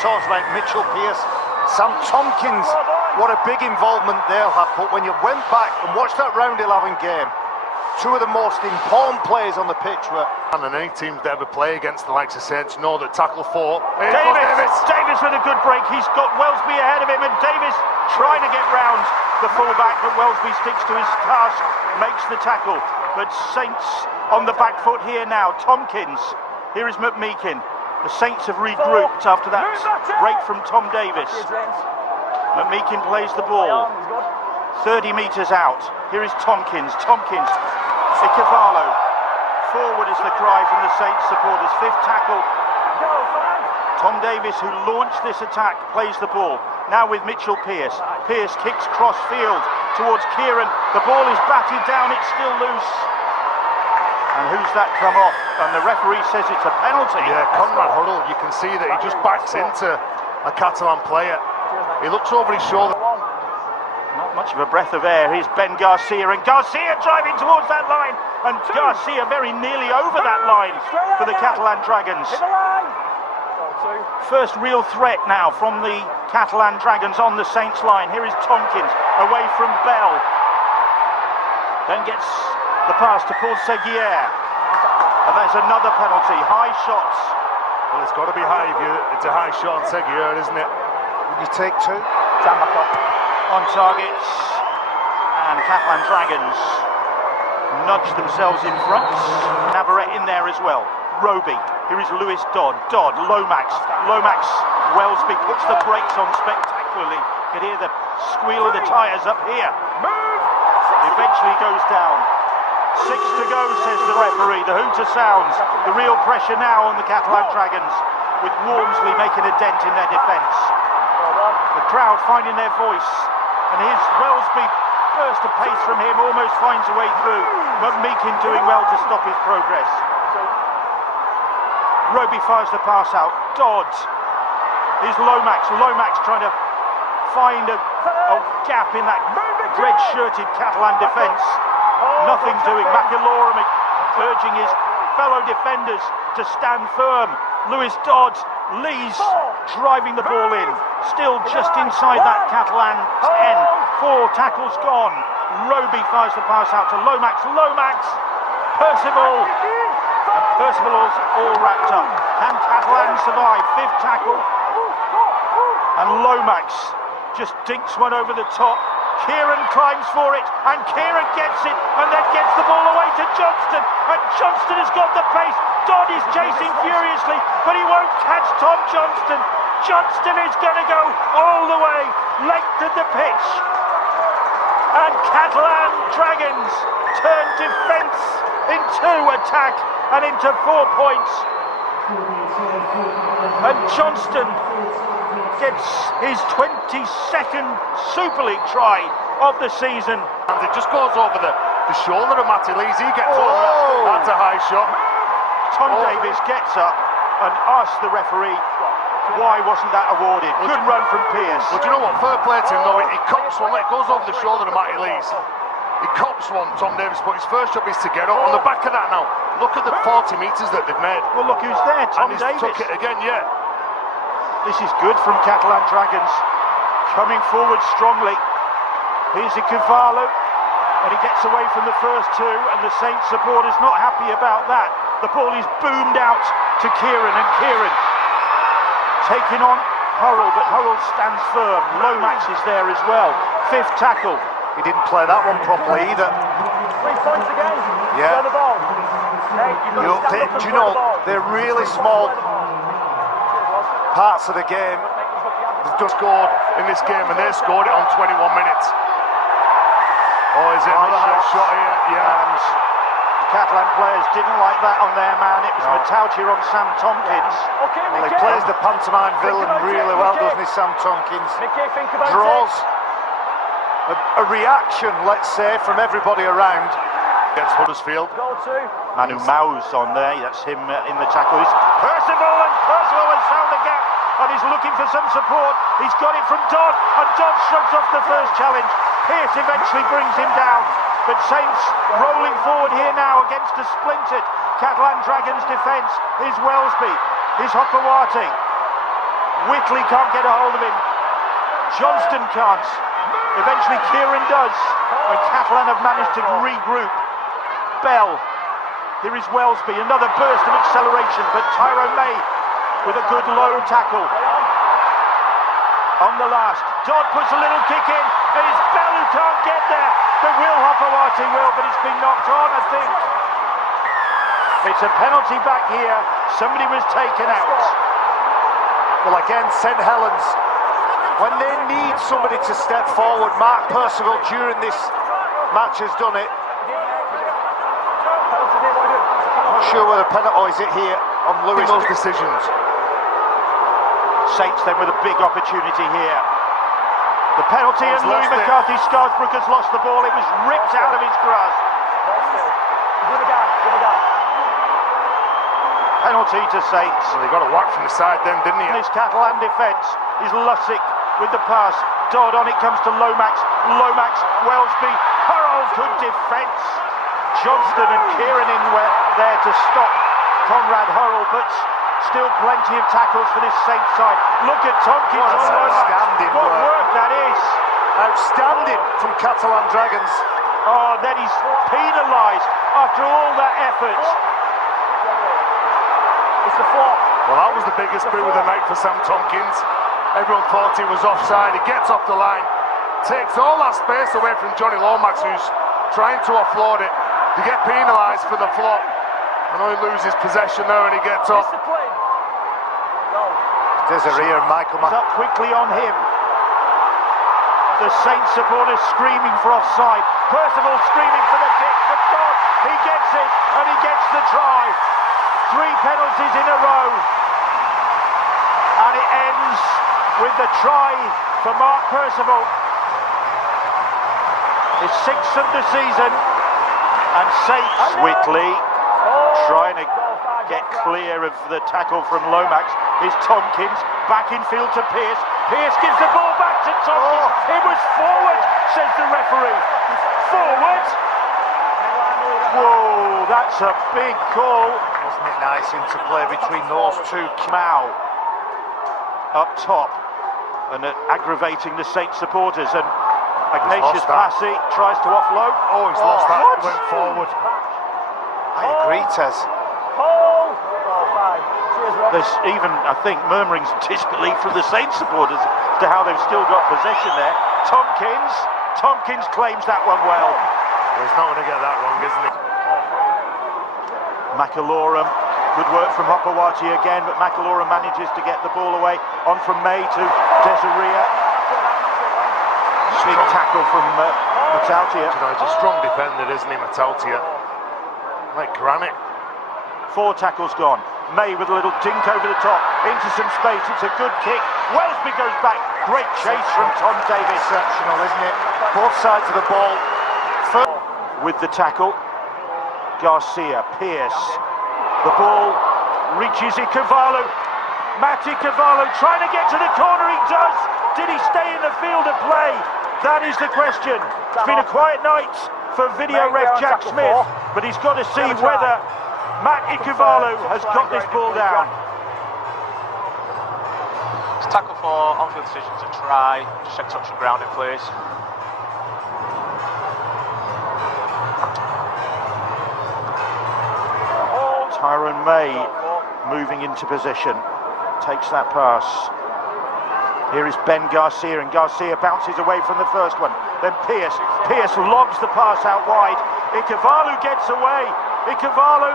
talks about Mitchell Pearce, Sam Tompkins, what a big involvement they'll have. But when you went back and watched that round 11 game, two of the most important players on the pitch were... And any teams that ever play against the likes of Saints know that tackle 4. Davis with a good break. He's got Welsby ahead of him, and Davis trying to get round the fullback, but Welsby sticks to his task, makes the tackle. But Saints on the back foot here now. Tompkins, here is McMeekin. The Saints have regrouped after that break from Tom Davis. McMeekin plays the ball 30 metres out. Here is Tompkins. Ikevalu. Forward is the cry from the Saints supporters. Fifth tackle. Tom Davis, who launched this attack, plays the ball. Now with Mitchell Pearce. Pearce kicks cross field towards Kieran. The ball is batted down, it's still loose. And who's that come off? And the referee says it's a penalty. Yeah, Conrad Huddle, you can see that he just backs into a Catalan player. He looks over his shoulder. Not much of a breath of air. Here's Ben Garcia, and Garcia driving towards that line, and Garcia very nearly over that line for the Catalan Dragons. First real threat now from the Catalan Dragons on the Saints line. Here is Tompkins away from Bell. Then gets the pass to Paul Seguier. And there's another penalty. High shots. Well, it's got to be high if it's a high shot on Seguier, isn't it? Would you take two? On targets. And Catalan Dragons nudge themselves in front. Navarrete in there as well. Roby. Here is Lewis Dodd. Lomax. Welsby puts the brakes on spectacularly. You can hear the squeal of the tyres up here. Eventually goes down. 6 to go, says the referee. The hooter sounds. The real pressure now on the Catalan Dragons, with Wormsley making a dent in their defence. The crowd finding their voice. And here's Welsby. Burst of pace from him, almost finds a way through. McMeekin doing well to stop his progress. Roby fires the pass out. Dodd. Here's Lomax trying to find a gap in that red-shirted Catalan defence. Nothing doing. McIlaurin urging his fellow defenders to stand firm. Lewis Dodd, Lees driving the ball in. Still just inside that Catalan 10. 4 tackles gone. Roby fires the pass out to Lomax. Percival. And Percival's all wrapped up. Can Catalan survive? 5th tackle. And Lomax just dinks one over the top. Kieran climbs for it, and Kieran gets it, and then gets the ball away to Johnston, and Johnston has got the pace. Dodd is chasing furiously, but he won't catch Tom Johnston. Johnston is going to go all the way, length of the pitch. And Catalan Dragons turn defence into attack and into 4 points. And Johnston gets his 22nd Super League try of the season. And it just goes over the shoulder of Matty Lees. He gets over it. That's a high shot. Tom Davis gets up and asks the referee, why wasn't that awarded? Good run from Pearce. Well, do you know what? Fair play to him though. He cops one. It goes over the shoulder of Matty Lees. He cops one, Tom Davis, but his first job is to get up. On the back of that now, look at the 40 metres that they've made. Well, look who's there, Tom Davis. Davis. And he's took it again, yeah. This is good from Catalan Dragons, coming forward strongly. Here's Ikevalu, and he gets away from the first 2, and the Saints supporters not happy about that. The ball is boomed out to Kieran, and Kieran taking on Hurrell, but Hurrell stands firm. Lomax is there as well. 5th tackle. He didn't play that one properly either. 3 points again. Yeah. The ball. Do you know, they're really small parts of the game. They've just scored in this game, and they scored it on 21 minutes. Oh, is it another high shot here? Yeah. And the Catalan players didn't like that on their man. It was Matautia on Sam Tompkins. Well, he plays the pantomime villain really well, doesn't he, Sam Tompkins? Draws a reaction, let's say, from everybody around. Against Huddersfield. Manu Maus on there, that's him in the tackle. It's Percival has found the gap and he's looking for some support. He's got it from Dodd, and Dodd shrugs off the first challenge. Pearce eventually brings him down, but Saints rolling forward here now against a splintered Catalan Dragons defence. Here's Welsby, here's Hopewati. Whitley can't get a hold of him. Johnston can't. Eventually Kieran does, when Catalan have managed to regroup. Bell. Here is Wellesby, another burst of acceleration, but Tyrone May with a good low tackle. On the last, Dodd puts a little kick in, and it's Bell who can't get there, but Will Hopewati will, but it's been knocked on, I think. It's a penalty back here, somebody was taken out. Well, again, St Helens, when they need somebody to step forward, Mark Percival during this match has done it. I'm not sure whether penalty is it here on Lewis. Those decisions. Saints then with a big opportunity here. The penalty, and Louis McCarthy Scarsbrook has lost the ball. It was ripped out of his grasp. Penalty to Saints. Well, he got a whack from the side then, didn't he? This Catalan defence is Lussick with the pass. Dodd on it comes to Lomax. Lomax, Wellesby. Harold, good defence. Johnston and Kieran in there to stop Conrad Hurrell, but still plenty of tackles for this Saints side. Look at Tompkins on outstanding what work that is. Outstanding from Catalan Dragons. Oh, then he's penalised after all that effort. It's the floor. Well, that was the biggest boo of the night for Sam Tompkins. Everyone thought he was offside. He gets off the line, takes all that space away from Johnny Lomax, who's trying to offload it. To get penalised for the flop. I know he loses possession there and he gets up. Desiree and Michael Up quickly on him. The Saints supporters screaming for offside. Percival screaming for the kick, but God, he gets it and he gets the try. 3 penalties in a row. And it ends with the try for Mark Percival. His 6th of the season. And Saints, Whitley trying to get clear of the tackle from Lomax. Is Tompkins back in field to Pearce. Pearce gives the ball back to Tompkins. It was forward, says the referee. Forward. Whoa, that's a big call. Wasn't it nice interplay between those two? Mao up top and aggravating the Saints supporters, and Ignatius Passy tries to offload. Oh, he's lost that. He went forward. I agree, Tez. There's even, I think, murmurings of disbelief from the Saints supporters as to how they've still got possession there. Tompkins claims that one well. He's not going to get that wrong, isn't he? McAlorum, good work from Hopewati again, but McAlorum manages to get the ball away. On from May to Desiree. Big tackle from Matautia. He's a strong defender, isn't he, Matautia? Like granite. 4 tackles gone. May with a little dink over the top into some space. It's a good kick. Wellesby goes back. Great chase from Tom Davis. Exceptional, isn't it? Both sides of the ball. With the tackle, Garcia, Pearce. The ball reaches Ikevalu. Matt Ikevalu trying to get to the corner. He does. Did he stay in the field of play? That is the question. It's been a quiet night for video ref Jack Smith, but he's got to see whether Matt Ikevalu has got this ball down. It's tackle for on-field decision to try. Just check touch and ground in place. Tyrone May moving into position. Takes that pass. Here is Ben Garcia, and Garcia bounces away from the first one. Then Pearce lobs the pass out wide. Ikevalu gets away. Ikevalu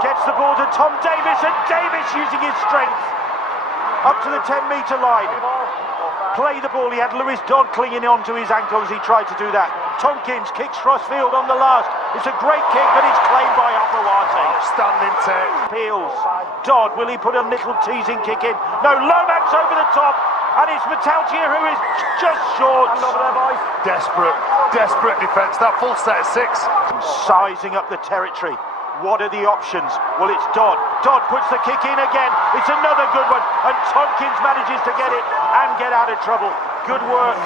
gets the ball to Tom Davis, and Davis using his strength up to the 10-metre line. Play the ball. He had Lewis Dodd clinging onto his ankle as he tried to do that. Tompkins kicks crossfield on the last. It's a great kick, but it's claimed by Hopewati. Outstanding take. Peels. Dodd, will he put a little teasing kick in? No, Lomax over the top. And it's Matautia who is just short. Desperate defence. That full set of 6. Sizing up the territory. What are the options? Well, it's Dodd. Dodd puts the kick in again. It's another good one. And Tompkins manages to get it and get out of trouble. good work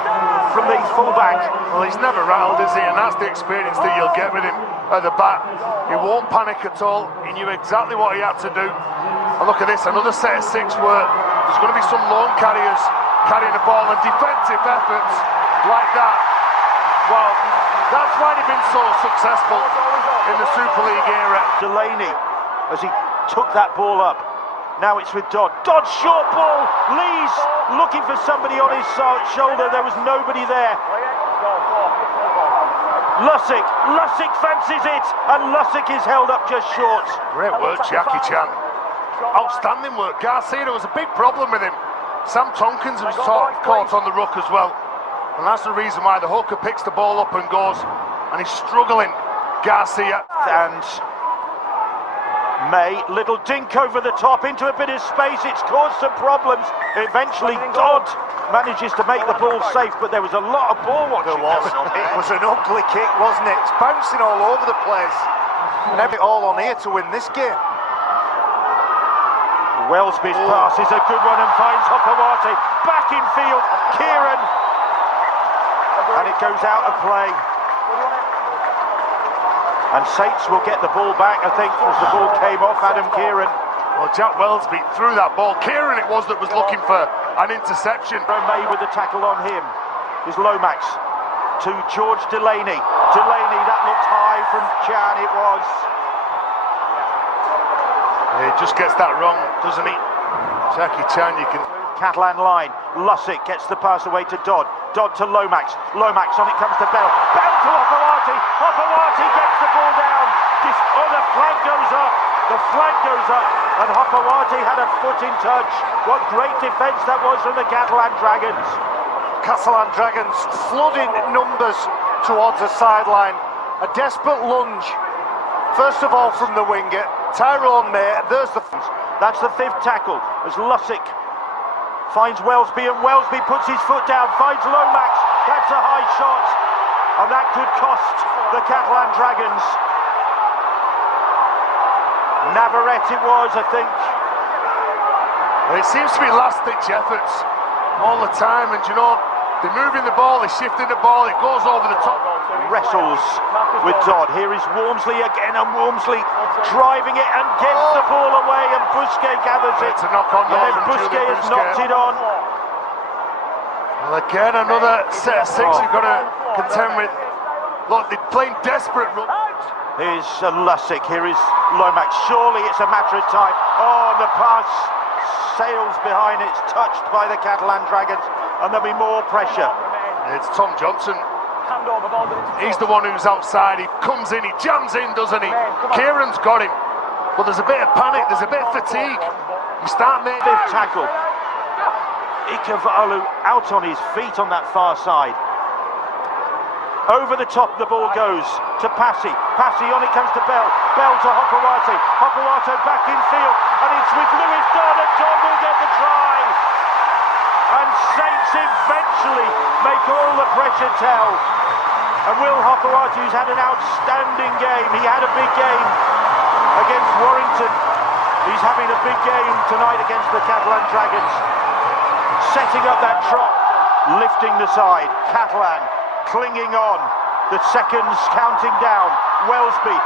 from the fullback. Well, he's never rattled, is he? And that's the experience that you'll get with him at the back. He won't panic at all. He knew exactly what he had to do. And look at this, another set of 6 work. There's going to be some lone carriers carrying the ball, and defensive efforts like that. Well, that's why they've been so successful in the Super League era. Delaney, as he took that ball up. Now it's with Dodd. Dodd, short ball. Lee's looking for somebody on his shoulder. There was nobody there. Lussick fancies it, and Lussick is held up just short. Great work, Jackie Chan. Outstanding work. Garcia, there was a big problem with him. Sam Tompkins was caught on the ruck as well. And that's the reason why the hooker picks the ball up and goes. And he's struggling, Garcia. And May, little dink over the top into a bit of space. It's caused some problems. Eventually Dodd manages to make the ball safe, but there was a lot of ball watching. It was an ugly kick, wasn't it? It's bouncing all over the place. And everything all on here to win this game. Wellesby's pass is a good one and finds Hopewati. Back in field, Kieran. And it goes out of play. And Saints will get the ball back, I think, as the ball came off Adam Kieran. Well, Jack Wellesby threw that ball. Kieran it was that was looking for an interception. May with the tackle on him is Lomax to George Delaney. Delaney, that looked high from Chan, it was. He just gets that wrong, doesn't he? Jackie Chan, you can... Catalan line. Lussick gets the pass away to Dodd. Dodd to Lomax. Lomax on it comes to Bell. Bell to Hopewati. Hopewati gets the ball down. The flag goes up. The flag goes up. And Hopewati had a foot in touch. What great defence that was from the Catalan Dragons. Catalan Dragons flooding numbers towards the sideline. A desperate lunge. First of all from the winger, Tyrone May. There's the... That's the 5th tackle as Lussick finds Wellesby, and Wellesby puts his foot down, finds Lomax. That's a high shot, and that could cost the Catalan Dragons. Navarrete it was, I think. Well, it seems to be last-ditch efforts all the time, and you know, they're moving the ball, they're shifting the ball, it goes over the top. Wrestles with Dodd. Here is Wormsley again, and Wormsley driving it and gets the ball away, and Busquet gathers it. It's a knock-on. And then Busquet has knocked it on. Well, again, another set of 6 you've got to contend with. Look, they're playing desperate. Here's Lussick, here is Lomax. Surely it's a matter of time. Oh, the pass sails behind, it's touched by the Catalan Dragons, and there'll be more pressure. It's Tom Johnson. He's the one who's outside. He comes in, he jams in, doesn't he? Kieran's got him. But there's a bit of panic, there's a bit of fatigue. You start making... 5th tackle. Ikavalu out on his feet on that far side. Over the top the ball goes to Passy. Passy on it comes to Bell. Bell to Hopewati. Hopewati back in field. And it's with Lewis Dodd, and Dodd will get the try. And Saints eventually make all the pressure tell. And Will Hopewati, who's had an outstanding game, he had a big game against Warrington. He's having a big game tonight against the Catalan Dragons. Setting up that trot, lifting the side. Catalan clinging on. The seconds counting down. Wellesby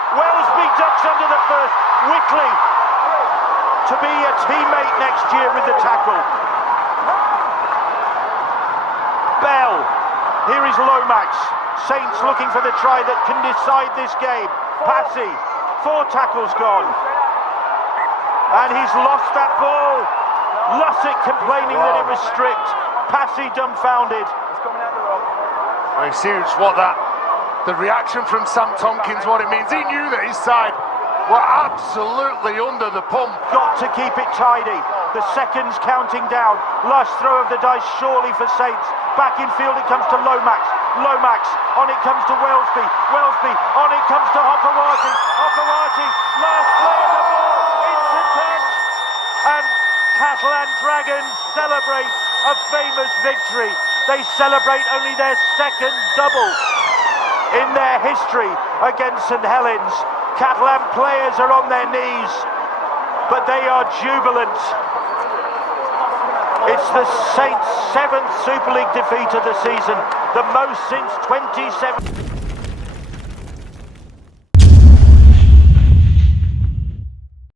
ducks under the first. Wickley to be a teammate next year with the tackle. Bell. Here is Lomax. Saints looking for the try that can decide this game. Passy. 4 tackles gone. And he's lost that ball. Lussick complaining that it was stripped. Passy dumbfounded. I see what the reaction from Sam Tompkins, what it means. He knew that his side were absolutely under the pump. Got to keep it tidy. The seconds counting down. Last throw of the dice surely for Saints. Back in field it comes to Lomax. Lomax, on it comes to Wellesby. Wellesby, on it comes to Hopewati. Hopewati, last play of the ball, into touch. And Catalan Dragons celebrate a famous victory. They celebrate only their 2nd double in their history against St Helens. Catalan players are on their knees, but they are jubilant. It's the Saints' 7th Super League defeat of the season, the most since 27.